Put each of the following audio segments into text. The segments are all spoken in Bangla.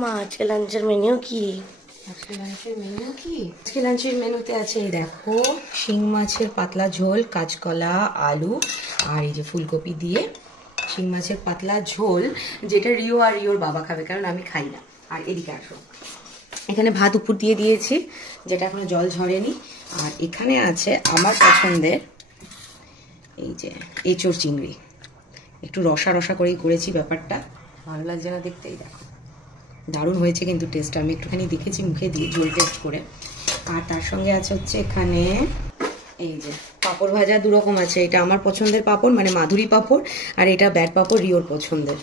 মা আজকে লাঞ্চের মেনু কি? আজকে লাঞ্চের মেনুতে আছে এই দেখো শিং মাছের পাতলা ঝোল, কাঁচকলা, আলু আর এই যে ফুলকপি দিয়ে শিং মাছের পাতলা ঝোল, যেটা রিও আর রিওর বাবা খাবে, কারণ আমি খাই না। আর এদিকে আসো, এখানে ভাত উপর দিয়ে দিয়েছি, যেটা এখনো জল ঝরেনি। আর এখানে আছে আমার পছন্দের এই যে এঁচোড় চিংড়ি, একটু রসা রসা করেই করেছি ব্যাপারটা, ভালো লাগছে না দেখতেই? দেখো দারুণ হয়েছে কিন্তু টেস্ট, আমি একটুখানি দেখেছি মুখে দিয়ে ঝোল টেস্ট করে। আর তার সঙ্গে আছে হচ্ছে এখানে এই যে পাঁপড় ভাজা, দুরকম আছে, এটা আমার পছন্দের পাঁপড় মানে মাধুরী পাঁপড়, আর এটা ব্যাট পাঁপড় রিওর পছন্দের।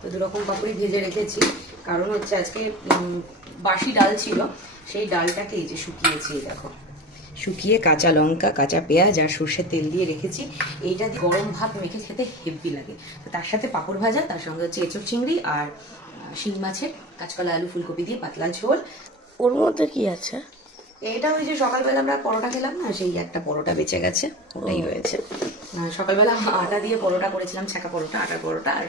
তো দুরকম পাঁপড়ই ভেজে রেখেছি, কারণ হচ্ছে আজকে বাসি ডাল ছিল, সেই ডালটাকে এই যে শুকিয়েছি, দেখো শুকিয়ে কাঁচা লঙ্কা, কাঁচা পেঁয়াজ আর সর্ষের তেল দিয়ে রেখেছি। এইটা দিয়ে গরম ভাত মেখে খেতে হেভি লাগে। তো তার সাথে পাঁপড় ভাজা, তার সঙ্গে হচ্ছে এঁচোড় চিংড়ি আর শিং মাছের কাঁচকলা আলু ফুলকপি দিয়ে পাতলা ঝোল। ওর মধ্যে কি আছে? এটা ওই যে সকালবেলা আমরা পরোটা খেলাম না, সেই একটা পরোটা বেঁচে গেছে, ওটাই হয়েছে। সকালবেলা আটা দিয়ে পরোটা করেছিলাম, ছাকা পরোটা, আটার পরোটা, আর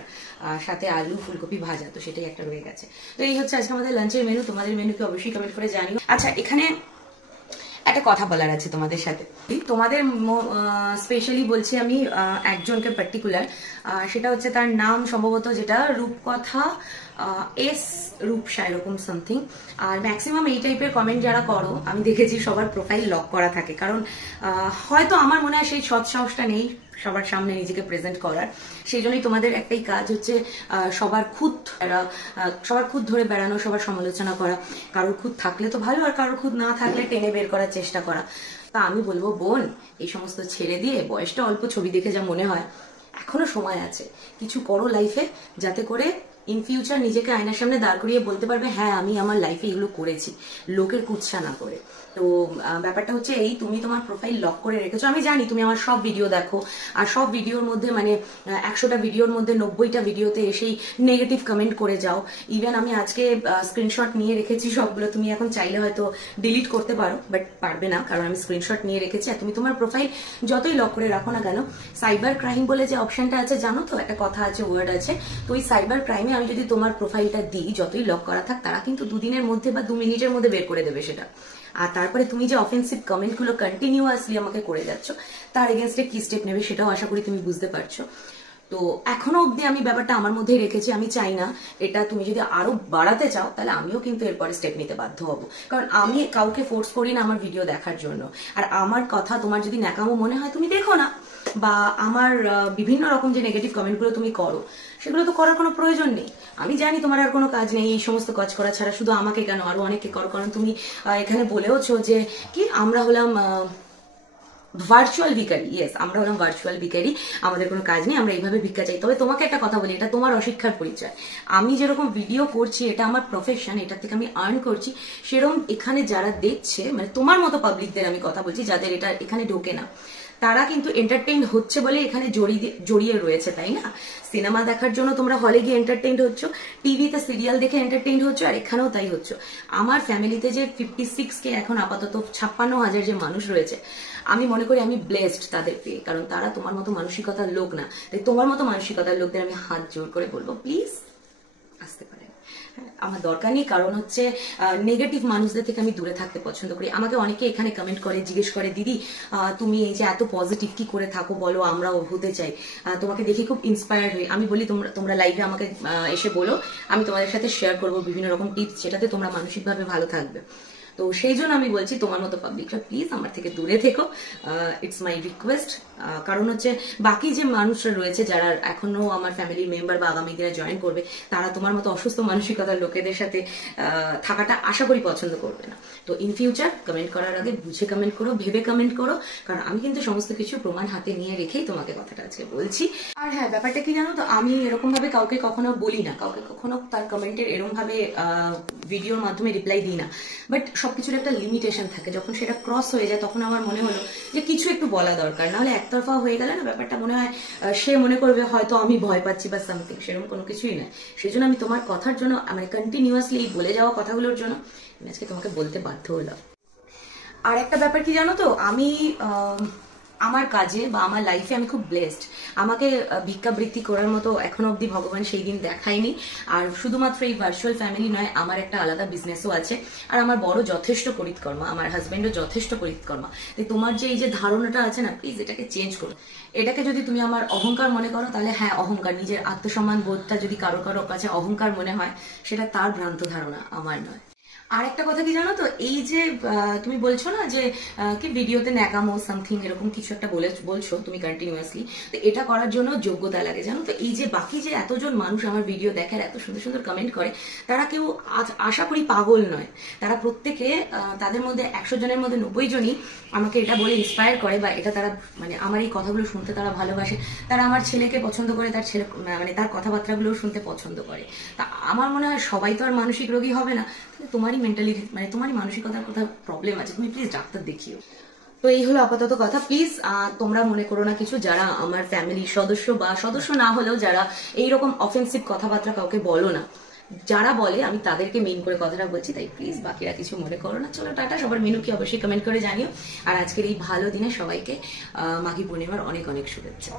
সাথে আলু ফুলকপি ভাজা, তো সেটাই একটা রয়ে গেছে। তো এই হচ্ছে আজকে আমাদের লাঞ্চের মেনু। তোমাদের মেনুকে অবশ্যই কমেন্ট করে জানিও। আচ্ছা, এখানে একটা কথা বলার আছে তোমাদের সাথে, তোমাদের স্পেশালি বলছি আমি একজনকে পার্টিকুলার, সেটা হচ্ছে তার নাম সম্ভবত যেটা রূপকথা এস রূপসা এরকম সামথিং। আর ম্যাক্সিমাম এই টাইপের কমেন্ট যারা করো, আমি দেখেছি সবার প্রোফাইল লক করা থাকে, কারণ হয়তো আমার মনে হয় সেই সৎ সাহসটা নেই সবার সামনে নিজেকে প্রেজেন্ট করার। সেই জন্যই তোমাদের একটাই কাজ হচ্ছে সবার খুঁত ধরে বেড়ানো, সবার সমালোচনা করা। কারোর খুঁত থাকলে তো ভালো, আর কারোর খুঁত না থাকলে টেনে বের করার চেষ্টা করা। তা আমি বলবো, বোন, এই সমস্ত ছেড়ে দিয়ে, বয়সটা অল্প, ছবি দেখে যা মনে হয় এখনো সময় আছে, কিছু করো লাইফে, যাতে করে ইন ফিউচার নিজেকে আয়নার সামনে দাঁড় করিয়ে বলতে পারবে, হ্যাঁ আমি আমার লাইফে এগুলো করেছি, লোকের কুৎসা না করে। তো ব্যাপারটা হচ্ছে এই, তুমি তোমার প্রোফাইল লক করে রেখেছো। আমি জানি তুমি আমার সব ভিডিও দেখো, আর সব ভিডিওর মধ্যে মানে 100টা ভিডিওর মধ্যে 90টা ভিডিওতে এসেই নেগেটিভ কমেন্ট করে যাও। ইভেন আমি আজকে স্ক্রিনশট নিয়ে রেখেছি সবগুলো, তুমি এখন চাইলে হয়তো ডিলিট করতে পারো, বাট পারবে না, কারণ আমি স্ক্রিনশট নিয়ে রেখেছি। আর তুমি তোমার প্রোফাইল যতই লক করে রাখো না কেন, সাইবার ক্রাইম বলে যে অপশনটা আছে, জানো তো, একটা কথা আছে, ওয়ার্ড আছে, তো ওই সাইবার ক্রাইমে আমি যদি তোমার প্রোফাইলটা দিই, যতই লক করা থাক, তারা কিন্তু 2 দিনের মধ্যে বা 2 মিনিটের মধ্যে বের করে দেবে সেটা। আর তারপরে তুমি যে অফেন্সিভ কমেন্টগুলো কন্টিনিউয়াসলি আমাকে করে যাচ্ছ, তার এগেনস্টে কি স্টেপ নেবে সেটাও আশা করি তুমি বুঝতে পারছো। তো এখনো অব্দি আমি ব্যাপারটা আমার মধ্যেই রেখেছি, আমি চাই না এটা তুমি যদি আরো বাড়াতে চাও, তাহলে আমিও কিন্তু এরপরে স্টেপ নিতে বাধ্য হব, কারণ আমি কাউকে ফোর্স করি না আমার ভিডিও দেখার জন্য। আর আমার কথা তোমার যদি ন্যাকামো মনে হয়, তুমি দেখো না, বা আমার বিভিন্ন রকম যে নেগেটিভ কমেন্টগুলো তুমি করো, সেগুলো তো করার কোনো প্রয়োজন নেই। আমি জানি তোমার আর কোনো কাজ নেই এই সমস্ত কাজ করা ছাড়া, শুধু আমাকে কেন, আরো অনেককে করো, কারণ তুমি এখানে বলেওছো যে কি আমরা হলাম ভার্চুয়াল ভিখারি। ইয়েস, আমরা হলাম ভার্চুয়াল ভিখারি, আমাদের কোনো কাজ নেই, আমরা এইভাবে ভিক্ষা চাই। তবে তোমাকে একটা কথা বলি, এটা তোমার অশিক্ষার পরিচয়। আমি যেরকম ভিডিও করছি, এটা আমার প্রফেশন, এটা থেকে আমি আর্ন করছি, সেরকম এখানে যারা দেখছে, মানে তোমার মতো পাবলিকদের আমি কথা বলছি, যাদের এটা এখানে ঢোকে না, তারা কিন্তু এন্টারটেইন হচ্ছে বলে এখানে জড়িয়ে রয়েছে, তাই না? সিনেমা দেখার জন্য তোমরা হলে গিয়ে এন্টারটেইন হচ্ছ, টিভিতে সিরিয়াল দেখে এন্টারটেইন হচ্ছ, আর এখানেও তাই হচ্ছ। আমার ফ্যামিলিতে যে 56K এখন আপাতত 56,000 যে মানুষ রয়েছে, আমি মনে করি আমি ব্লেসড তাদের পেয়ে, কারণ তারা তোমার মতো মানসিকতার লোক না। তাই তোমার মতো মানসিকতার লোকদের আমি হাত জোর করে বলবো, প্লিজ আসতে পারে। আমার দরকার নেই, কারণ হচ্ছে নেগেটিভ মানুষদের থেকে আমি দূরে থাকতে পছন্দ করি। আমাকে অনেকে এখানে কমেন্ট করে, জিজ্ঞেস করে, দিদি তুমি এই যে এত পজিটিভ কি করে থাকো বলো, আমরাও হতে চাই, তোমাকে দেখে খুব ইন্সপায়ার্ড হই। আমি বলি তোমরা লাইভে আমাকে এসে বলো, আমি তোমাদের সাথে শেয়ার করবো বিভিন্ন রকম টিপস, যেটাতে তোমরা মানসিকভাবে ভালো থাকবে। তো সেই জন্য আমি বলছি, তোমার মতো পাবলিকরা প্লিজ আমার থেকে দূরে থেকো, ইটস মাই রিকোয়েস্ট। কারণ হচ্ছে বাকি যে মানুষরা রয়েছে, যারা এখনো আমার ফ্যামিলির মেম্বার বা আগামী দিনে জয়েন করবে, তারা তোমার মতো অসুস্থ মানসিকতার লোকেদের সাথে থাকাটা আশা করি পছন্দ করবে না। তো ইন ফিউচার কমেন্ট করার আগে বুঝে কমেন্ট করো, ভেবে কমেন্ট করো, কারণ আমি কিন্তু সমস্ত কিছু প্রমাণ হাতে নিয়ে রেখেই তোমাকে কথাটা আজকে বলছি। আর হ্যাঁ, ব্যাপারটা কি জানো তো, আমি এরকম ভাবে কাউকে কখনো বলি না, কাউকে কখনো তার কমেন্টের এরকম ভাবে ভিডিওর মাধ্যমে রিপ্লাই দিই না, বাট সবকিছুর একটা লিমিটেশন থাকে। যখন সেটা ক্রস হয়ে যায়, তখন আমার মনে হলো যে কিছু একটু বলা দরকার, নাহলে একতরফা হয়ে গেলে না ব্যাপারটা মনে হয় সে মনে করবে হয়তো আমি ভয় পাচ্ছি বা সামথিং, সেরকম কোনো কিছুই নয়। সেই জন্য আমি তোমার কথার জন্য, মানে কন্টিনিউয়াসলি এই বলে যাওয়া কথাগুলোর জন্য আজকে তোমাকে বলতে বাধ্য হলাম। আর একটা ব্যাপার কি জানো তো, আমি আমার কাজে বা আমার লাইফে আমি খুব ব্লেসড। আমাকে ভিক্ষাবৃত্তি করার মতো এখনো অবধি ভগবান সেই দিন দেখায়নি। আর শুধুমাত্র এই ভার্চুয়াল ফ্যামিলি নয়, আমার একটা আলাদা বিজনেসও আছে। আর আমার বড় যথেষ্ট করিতকর্মা, আমার হাজবেন্ডও যথেষ্ট করিতকর্মা। তাই তোমার যে এই যে ধারণাটা আছে না, প্লিজ এটাকে চেঞ্জ করো। এটাকে যদি তুমি আমার অহংকার মনে করো, তাহলে হ্যাঁ অহংকার, নিজের আত্মসম্মান বোধটা যদি কারো কারো কাছে অহংকার মনে হয়, সেটা তার ভ্রান্ত ধারণা, আমার নয়। আর একটা কথা কি জানো তো, এই যে তুমি বলছো না যে কি ভিডিওতে ন্যাকামো সামথিং এরকম কিছু একটা বলছো তুমি কন্টিনিউয়াসলি, তো এটা করার জন্য যোগ্যতা লাগে জানো তো। এই যে বাকি যে এতজন মানুষ আমার ভিডিও দেখে আর এত সুন্দর সুন্দর কমেন্ট করে, তারা কেউ আশা করি পাগল নয়। তারা প্রত্যেকে তাদের মধ্যে 100 জনের মধ্যে 90 জনই আমাকে এটা বলে ইন্সপায়ার করে, বা এটা তারা মানে আমার এই কথাগুলো শুনতে তারা ভালোবাসে। তারা আমার ছেলেকে পছন্দ করে, তার ছেলে মানে তার কথাবার্তাগুলো শুনতে পছন্দ করে। তা আমার মনে হয় সবাই তো আর মানসিক রোগী হবে না, তোমারই মেন্টালিটি মানে তোমারই মানসিকতার কোথাও প্রবলেম আছে, তুমি প্লিজ ডাক্তার দেখিও। তো এই হলো আপাতত কথা। প্লিজ তোমরা মনে করো না কিছু, যারা আমার ফ্যামিলির সদস্য বা সদস্য না হলেও যারা এইরকম অফেন্সিভ কথাবার্তা কাউকে বলো না, যারা বলে আমি তাদেরকে মেইন করে কথাটা বলছি, তাই প্লিজ বাকিরা কিছু মনে করো না। চলো টাটা, সবার মেনু কি অবশ্যই কমেন্ট করে জানিও। আর আজকের এই ভালো দিনে সবাইকে মাঘী পূর্ণিমার অনেক অনেক শুভেচ্ছা।